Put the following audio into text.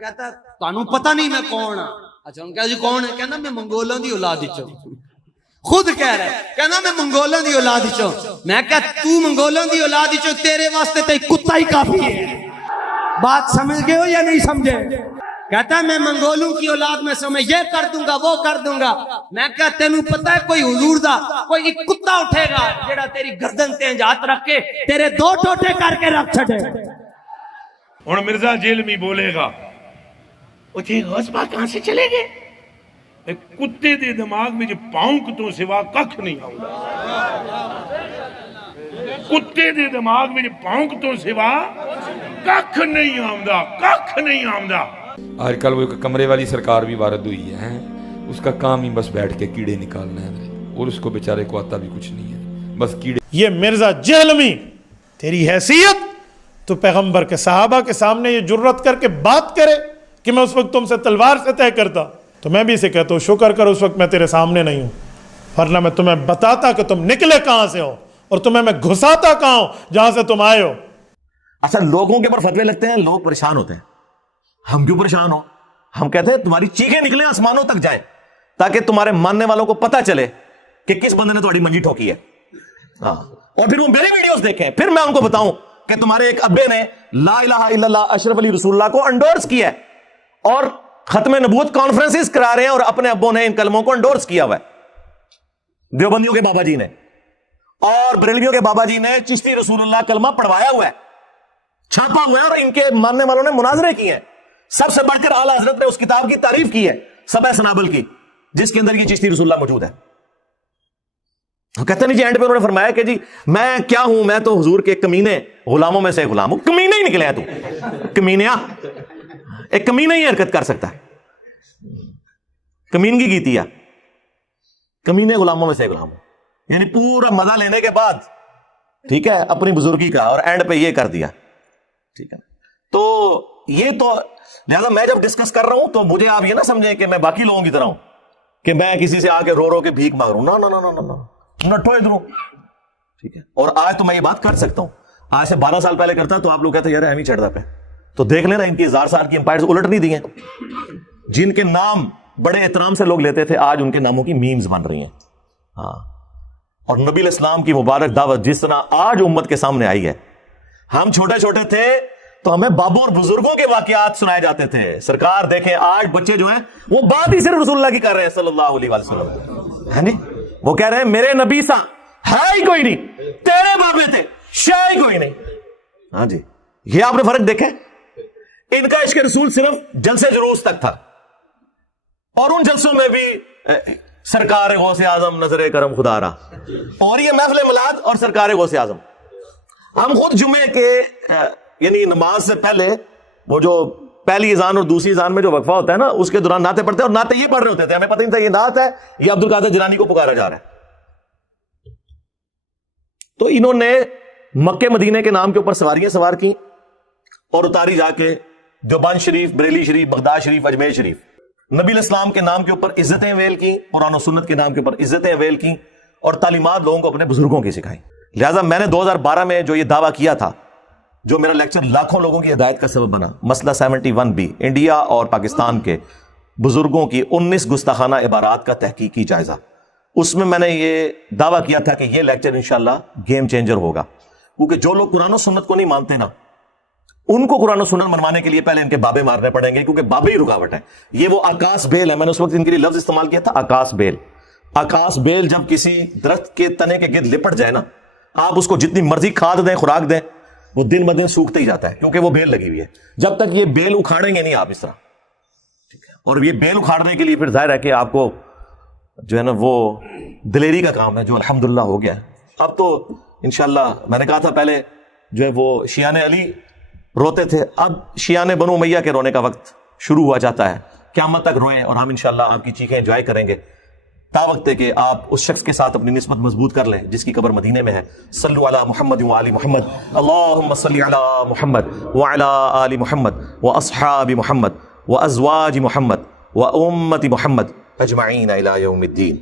کہتا تانوں پتہ نہیں میں کون ہاں. اچھا ہن کہا جی کون ہے؟ کہنا میں منگولاں دی اولاد وچوں. خود کہہ رہا ہے کہنا میں منگولاں دی اولاد وچوں. میں کہا تو منگولاں دی اولاد وچوں تیرے واسطے تے کتا ہی کافی ہے. بات سمجھ گئے ہو یا نہیں سمجھے؟ کہتا ہے میں منگولوں کی اولاد میں سے میں یہ کر دوں گا وہ کر دوں گا. میں کہا تینوں پتہ ہے کوئی حضور دا کوئی ایک کتا اٹھے گا جیڑا تیری گردن تے ہاتھ رکھ کے تیرے دو ٹوٹے کر کے رکھ چھڑے. ہن مرزا جیل میں بولے گا وہ جی غصبہ کہاں سے چلے گئے؟ ایک کتے دے دماغ میں جو پاؤنک تو سوا ککھ نہیں آؤں. کتے دے دماغ میں جو پاؤنک تو سوا ککھ نہیں آمدہ ککھ نہیں آمدہ. آج کل وہ کمرے والی سرکار بھی وارد ہوئی ہے. اس کا کام ہی بس بیٹھ کے کیڑے نکالنا ہے اور اس کو بیچارے کو آتا بھی کچھ نہیں ہے, بس کیڑے. یہ مرزا جہلمی تیری حیثیت تو پیغمبر کے صحابہ کے سامنے یہ جرت کر کے بات کرے کہ میں اس وقت تم سے تلوار سے طے کرتا, تو میں بھی اسے کہتا ہوں شکر کر اس وقت میں تیرے سامنے نہیں ہوں, ورنہ میں تمہیں بتاتا کہ تم نکلے کہاں سے ہو اور تمہیں میں گھساتا کہاں ہوں جہاں سے تم آئے ہو. اچھا لوگوں کے اوپر فتوے لگتے ہیں, لوگ پریشان ہوتے ہیں. ہم کیوں پریشان ہو؟ ہم کہتے ہیں تمہاری چیخیں نکلیں آسمانوں تک جائیں تاکہ تمہارے ماننے والوں کو پتہ چلے کہ کس بندے نے تمہاری منجی ٹھوکی ہے. اور پھر وہ میری ویڈیوز دیکھیں, پھر میں ان کو بتاؤں کہ تمہارے ایک ابے نے لا الہ الا اللہ اشرف علی رسول اللہ کو انڈورس کیا ہے اور ختم نبوت کانفرنسز کرا رہے ہیں اور اپنے ابوں نے ان کلموں کو انڈورس کیا ہوا ہے. دیوبندیوں کے بابا جی نے اور بریلویوں کے بابا جی نے چشتی رسول اللہ کلمہ پڑھوایا ہوا ہے, چھاپا ہوا ہے, اور ان کے ماننے والوں نے مناظرے کیے ہیں. سب سے بڑھ کر اعلیٰ حضرت نے اس کتاب کی تعریف کی ہے سبع سنابل کی, جس کے اندر یہ چشتی رسول اللہ موجود ہے. کہتے نہیں جی اینڈ پہ انہوں نے فرمایا کہ جی میں کیا ہوں, میں تو حضور کے کمینے غلاموں میں سے غلام ہوں. کمینے ہی نکلے ہیں تو کمینیا, ایک کمینہ ہی حرکت کر سکتا ہے, کمینگی کی تھی, کمینے غلاموں میں سے غلام ہوں. یعنی پورا مزہ لینے کے بعد ٹھیک ہے اپنی بزرگی کا, اور اینڈ پہ یہ کر دیا. ٹھیک ہے, تو یہ تو لہذا میں جب ڈسکس کر رہا ہوں تو مجھے آپ یہ نہ سمجھیں کہ میں باقی لوگوں کی طرح ہوں کہ میں کسی سے آ کے رو رو کے بھیک مانگ رہا ہوں. نہ نٹو ادھر ہوں. ٹھیک ہے, اور آج تو میں یہ بات کر سکتا ہوں, آج سے 12 سال پہلے کرتا تو آپ لوگ کہتے یار اہم ہی چڑھتا پہ. تو دیکھ لینا ان کی 1000 سال کی امپائرز الٹ نہیں دی ہیں. جن کے نام بڑے احترام سے لوگ لیتے تھے آج ان کے ناموں کی میمز بن رہی ہیں. ہاں, اور نبی الاسلام کی مبارک دعوت جس طرح آج امت کے سامنے آئی ہے. ہم چھوٹے چھوٹے تھے تو ہمیں بابوں اور بزرگوں کے واقعات سنائے جاتے تھے. سرکار دیکھیں آج بچے جو ہیں وہ بات ہی صرف رسول اللہ کی کر رہے ہیں صلی اللہ علیہ وسلم. ہے نہیں, وہ کہہ رہے ہیں میرے نبی سا ہے ہی کوئی نہیں, تیرے بابے تھے شے ہی کوئی نہیں. ہاں جی, یہ آپ نے فرق دیکھا. ان کا عشق رسول صرف جلسے جلوس تک تھا, اور ان جلسوں میں بھی سرکار غوث اعظم نظر کرم خدا رہا, اور یہ محفل میلاد اور سرکار غوث اعظم. ہم خود جمعے کے یعنی نماز سے پہلے وہ جو پہلی اذان اور دوسری اذان میں جو وقفہ ہوتا ہے نا, اس کے دوران نعتیں پڑھتے ہیں, اور نعتیں یہ پڑھ رہے ہوتے تھے, ہمیں پتہ نہیں تھا یہ نعت ہے یہ عبد القادر جیلانی کو پکارا جا رہا ہے. تو انہوں نے مکے مدینے کے نام کے اوپر سواریاں سوار کی اور اتاری جا کے دیوبند شریف, بریلی شریف, بغداد شریف, اجمیر شریف. نبی الاسلام کے نام کے اوپر عزتیں اویل کی, قرآن و سنت کے نام کے اوپر عزتیں اویل کی, اور تعلیمات لوگوں کو اپنے بزرگوں کی سکھائی. لہٰذا میں نے 2012 میں جو یہ دعویٰ کیا تھا, جو میرا لیکچر لاکھوں لوگوں کی ہدایت کا سبب بنا, مسئلہ 71B, انڈیا اور پاکستان کے بزرگوں کی 19 گستاخانہ عبارات کا تحقیقی جائزہ, اس میں نے یہ دعویٰ کیا تھا کہ یہ لیکچر انشاءاللہ گیم چینجر ہوگا. کیونکہ جو لوگ قرآن و سنت کو نہیں مانتے نا, ان کو قرآن و سنت منوانے کے لیے پہلے ان کے بابے مارنے پڑیں گے, کیونکہ بابے ہی رکاوٹ ہے. یہ وہ آکاس بیل ہے, میں نے اس وقت ان کے لیے لفظ استعمال کیا تھا آکاس بیل. آکاس بیل جب کسی درخت کے تنے کے گرد لپٹ جائے نا, آپ اس کو جتنی مرضی کھاد دیں, خوراک دیں, وہ دن بدن سوکھتے ہی جاتا ہے, کیونکہ وہ بیل لگی ہوئی ہے. جب تک یہ بیل اکھاڑیں گے نہیں آپ اس طرح, ٹھیک ہے, اور یہ بیل اکھاڑنے کے لیے پھر ظاہر ہے کہ آپ کو جو ہے نا وہ دلیری کا کام ہے, جو الحمدللہ ہو گیا. اب تو انشاءاللہ میں نے کہا تھا پہلے جو ہے وہ شیعان علی روتے تھے, اب شیعان بنو امیہ کے رونے کا وقت شروع ہوا جاتا ہے. قیامت تک روئیں, اور ہم انشاءاللہ آپ کی چیخیں انجوائے کریں گے تا وقت ہے کہ آپ اس شخص کے ساتھ اپنی نسبت مضبوط کر لیں جس کی قبر مدینے میں ہے. صلو علی محمد و آل محمد, اللہم صلی علی محمد وعلی آل محمد واصحاب محمد وازواج محمد وامت محمد اجمعین الی یوم الدین.